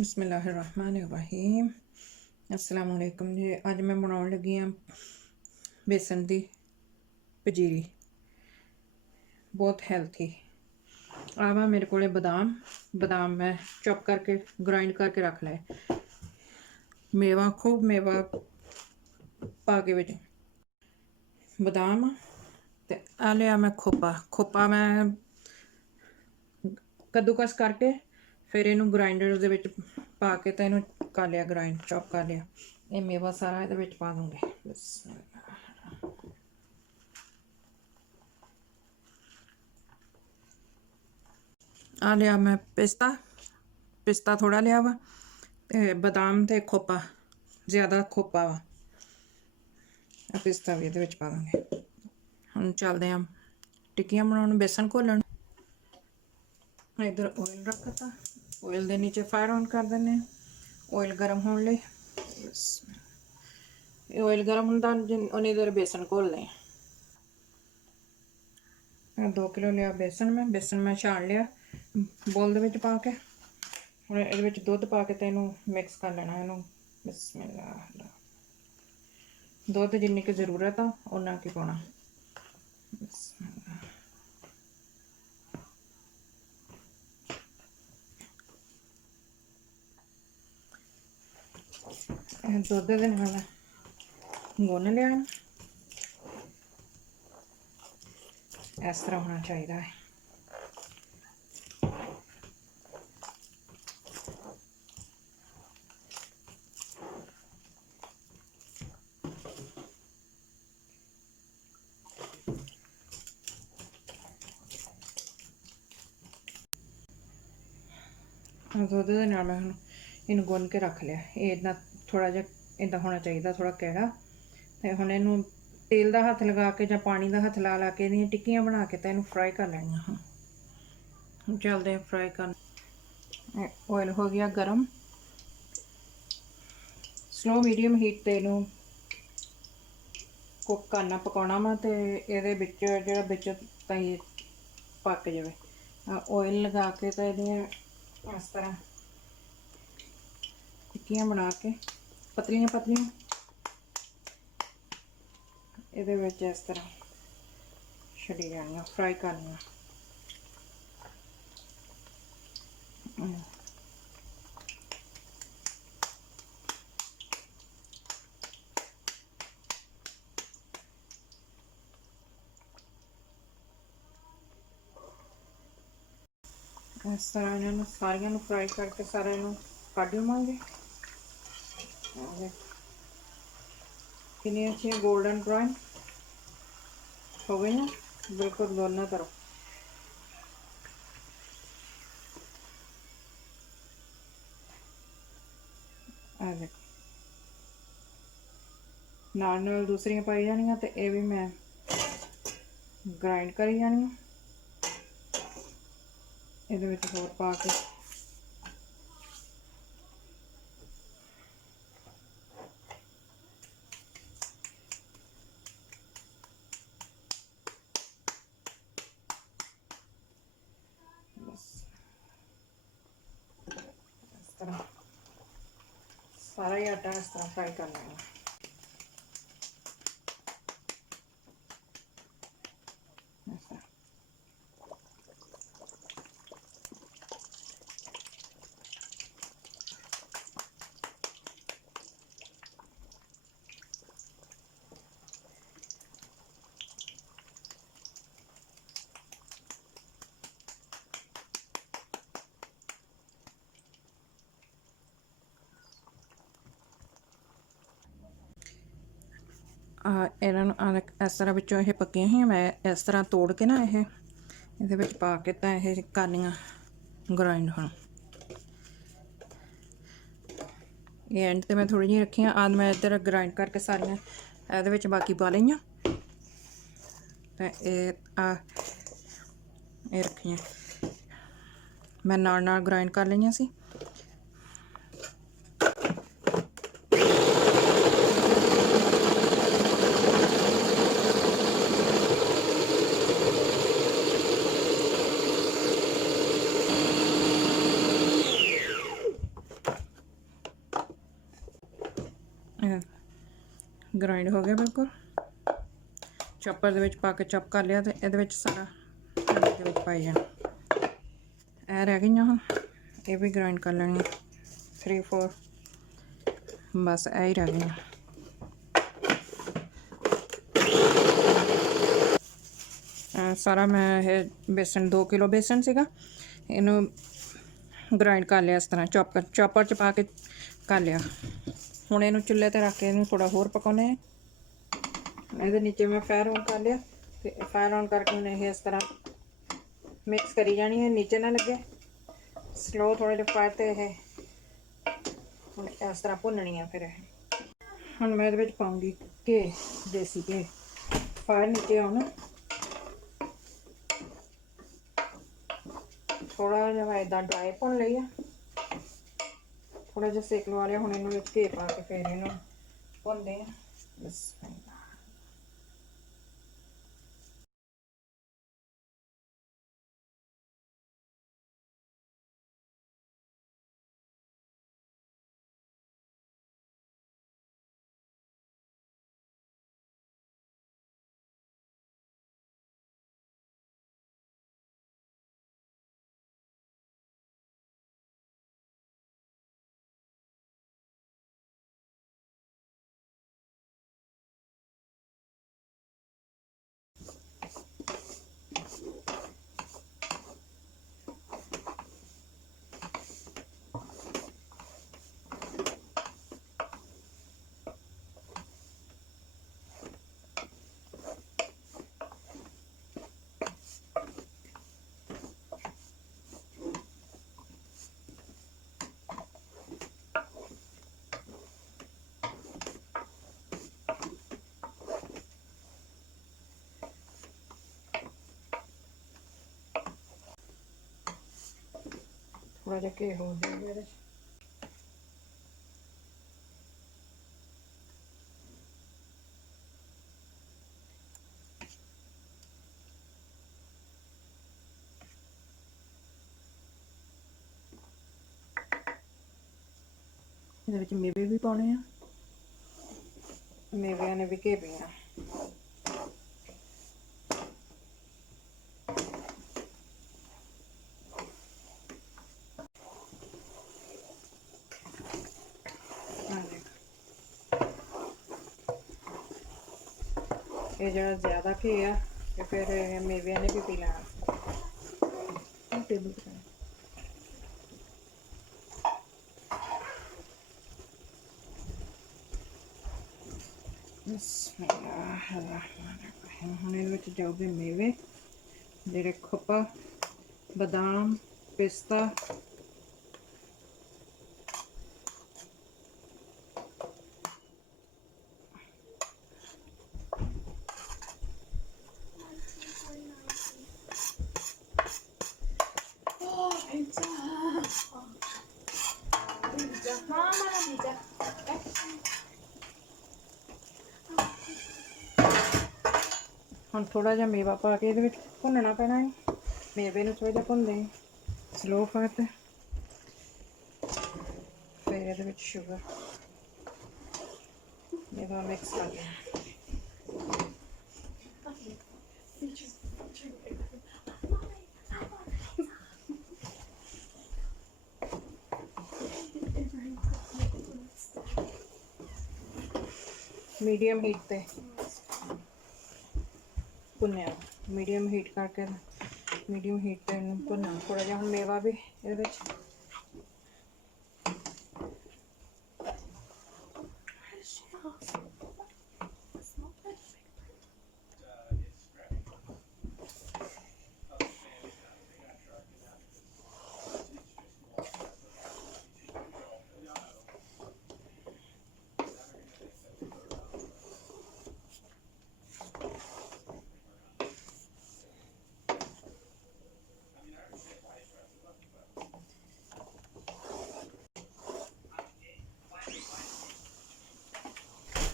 बिस्मिल्लाहिर्रहमानिर्रहीम। अस्सलाम वालेकुम जी। अज मैं बनाने लगी हाँ बेसन की पंजीरी, बहुत हैल्थी। आवा मेरे को बादाम मैं चॉप करके ग्राइंड करके रख लाए। मेवा खूब मेवा पा के बिच बादाम ते आ लिया मैं खोपा मैं कद्दूकस करके फिर इनू ग्राइंडर दे विच पा के तो इनू कर लिया ग्राइंड चॉप कर लिया। ये मेवा सारा ये विच पा दूंगी। आ लिया मैं पिस्ता थोड़ा लिया वा, बादाम ते खोपा ज़्यादा खोपा वा, पिस्ता भी ये पा देंगे। हम चलते हैं टिक्कियां बनाने, बेसन घोलन। इधर ऑयल रखा था, ऑयल के नीचे फायर ऑन कर देने। ऑयल गर्म होने ले, ऑयल गर्म होता उन्नी देर बेसन घोल लें। 2 किलो लिया बेसन मैं छान लिया बोल दे विच पा के। हुण इहदे विच दुध पा के ते इनू मिक्स कर लेना। इनू बिस्मिल्लाह, दुध जिन्नी की जरूरत आ उन्ना की पाना। दुध दे नाल गुन लिया, इस तरह होना चाहिए है। दुध के नाल मैं इनू गुन के रख लिया। ये इतना थोड़ा जहा इदा होना चाहिए, थोड़ा कैड़ा। तो हुण इनू तेल का हथ लगा के या पानी का हथ ला ला के इहदियां टिक्कियां बना के तो इनू फ्राई कर लैनियां। चलते हैं फ्राई कर। ऑयल हो गया गर्म, स्लो मीडियम हीट ते इनू कुक करना पकाना वा। तो ये जो बिच ताई पक जाए। ऑयल लगा के तो इहदियां इस तरह टिक्कियां बना के पतलियां पतलियां इहदे विच इस तरह छड़ी जानियां, फ्राई करनियां। इस तरह इन्होंने सारियां फ्राई करके सारे कढ़ लवांगे। कितनी अच्छी गोल्डन ब्राउन हो गई हैं बिल्कुल दोनों तरफ। नाल दूसरियां पाई जानियां ते ये भी मैं ग्राइंड करी जानी। इहदे विच होर पा के इस तरह सारा ही आटा इस तरह फ्राई कर लेना। इन्हों इस तरह बिचों ये पक्कियां ही मैं इस तरह तोड़ के ना ये पा के तो यह करनियां ग्राइंड। हम ये एंड ते मैं थोड़ी जी रखियां। आज मैं इधर ग्राइंड करके सारियां ये बाकी पा लियां तो ये रखियां मैं नाल ग्राइंड कर लियां सी। ਗ੍ਰਾਈਂਡ ਹੋ ਗਿਆ ਬਿਲਕੁਲ। ਚੌਪਰ ਦੇ ਵਿੱਚ ਪਾ ਕੇ ਚੌਪ ਕਰ ਲਿਆ ਤੇ ਇਹਦੇ ਵਿੱਚ ਸਾਰਾ ਦੇ ਵਿੱਚ ਪਾਈ ਜਾਣਾ। ਇਹ ਰਹਿ ਗਈਆਂ ਹੁਣ, ਇਹ ਵੀ ਗ੍ਰਾਈਂਡ ਕਰ ਲੈਣੀ 3-4, ਬਸ ਇਹ ਹੀ ਰਹਿ ਗਈਆਂ। ਸਾਰਾ ਮੈਂ ਇਹ ਬੇਸਣ 2 ਕਿਲੋ ਬੇਸਣ ਸੀਗਾ, ਇਹਨੂੰ ਗ੍ਰਾइंड कर लिया इस तरह चॉपर च पा के कर लिया। हुण इहनूं चुल्हे ते रख के इहनूं थोड़ा होर पकाउने। इहदे नीचे मैं फायर ऑन कर लिया ते फायर ऑन करके हुण इह इस तरह मिक्स करी जानी है, नीचे ना लगे। स्लो थोड़े जिहे फायर ते इह हुण इस तरह भुन्ननी है। फिर हुण मैं इहदे विच पाऊंगी घी, देसी घी। फायर नीचे आउण, थोड़ा जिहा इदां ड्राई भुन लई है, थोड़ा जिहा सेक लवा लिया। हुण इहनूं विच घी पा के फिर इहनूं भुनदे आ। बस थोड़ा जिहा घी होर दे दिया इहदे च। ਇਹਦੇ ਵਿੱਚ ਮੇਵੇ ਵੀ ਪਾਉਣੇ ਆ, ਮੇਵਿਆਂ ਨੇ ਵੀ ਘੇ ਪੀਣਾ। ਇਹ ਜਿਹੜਾ ਜ਼ਿਆਦਾ ਘੀ ਆ ਤੇ ਫਿਰ ਮੇਵਿਆਂ ਨੇ ਵੀ ਪੀ ਲੈਣਾ। ਟੇਬਲ ਤੇ ਹੁਣ ਇਹਦੇ ਵਿੱਚ ਜਾਊਗੇ ਮੇਵੇ, ਜਿਹੜੇ ਖੋਪਾ, ਬਦਾਮ, ਪਿਸਤਾ, ਹੁਣ ਥੋੜਾ ਜਿਹਾ ਮੇਵਾ ਪਾ ਕੇ ਇਹਦੇ ਵਿੱਚ ਭੁੰਨਣਾ ਪੈਣਾ ਹੈ। ਮੇਵੇ ਨੂੰ ਥੋੜਾ ਜਿਹਾ ਭੁੰਨਦੇ ਸਲੋ ਫਾਇਰ ਤੇ। ਫਿਰ ਇਹਦੇ ਵਿੱਚ ਸ਼ੂਗਰ ਮੇਵਾ ਮਿਕਸ ਕਰ ਲਿਆ। मीडियम हीट पे भुन्निया, मीडियम हीट करके मीडियम हीट पे भुनना। थोड़ा जिहा हुण मेवा भी इहदे विच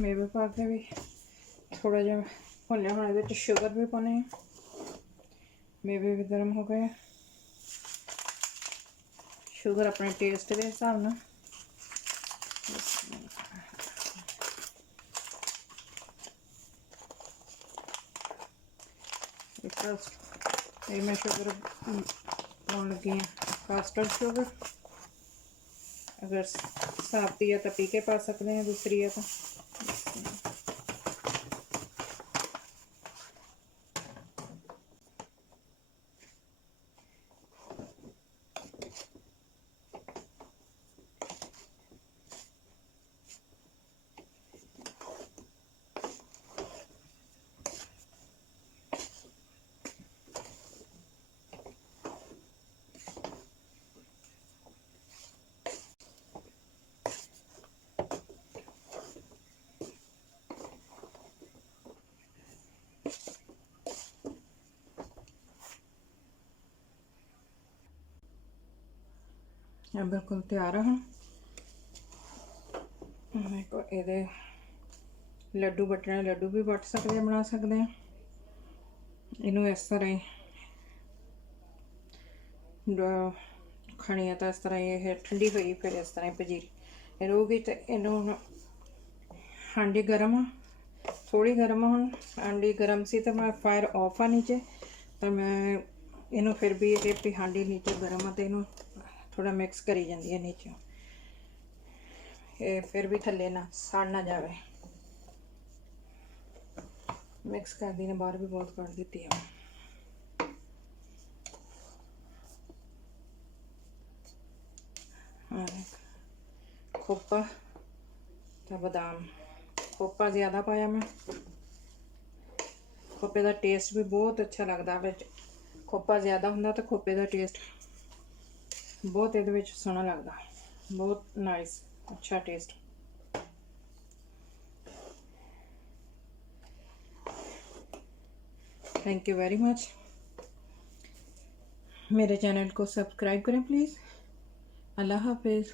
मेवे पा के भी थोड़ा जिहा भुन लिया। हुण इहदे शुगर भी पाने। मेवे भी गर्म हो गए। शुगर अपने टेस्ट के हिसाब नाल। बस ये मैं शुगर पाउन लगी हाँ कास्टर्ड शुगर। अगर साबती है तो पी के पा सकते हैं, दूसरी है तो बिल्कुल तैयार है। मेरे को ये लड्डू बटने, लड्डू भी बट सकते हैं, बना सकते हैं। इनू इस तरह ही खानी है तो इस तरह ये ठंडी हुई फिर इस तरह पंजीरी रहूगी। तो इनू हांडी गर्म आ, थोड़ी गर्म आ। हुण हांडी गर्म सी तो मैं फायर ऑफ आ नीचे, तो मैं इनू फिर भी ये हांडी नीचे गर्म आ तो इनू थोड़ा मिक्स करी जाती है नीचे, ये फिर भी थले ना सड़ ना जाए। मिक्स कर दी ने बाहर भी बहुत कर दी है। खोपा तो बादाम, खोपा ज़्यादा पाया मैं, खोपे का टेस्ट भी बहुत अच्छा लगता है। खोपा ज़्यादा होंगे तो खोपे का टेस्ट बहुत ये सोहना लगता, बहुत नाइस, अच्छा taste. Thank you very much. मेरे चैनल को सब्सक्राइब करें प्लीज़। अल्लाह हाफिज़।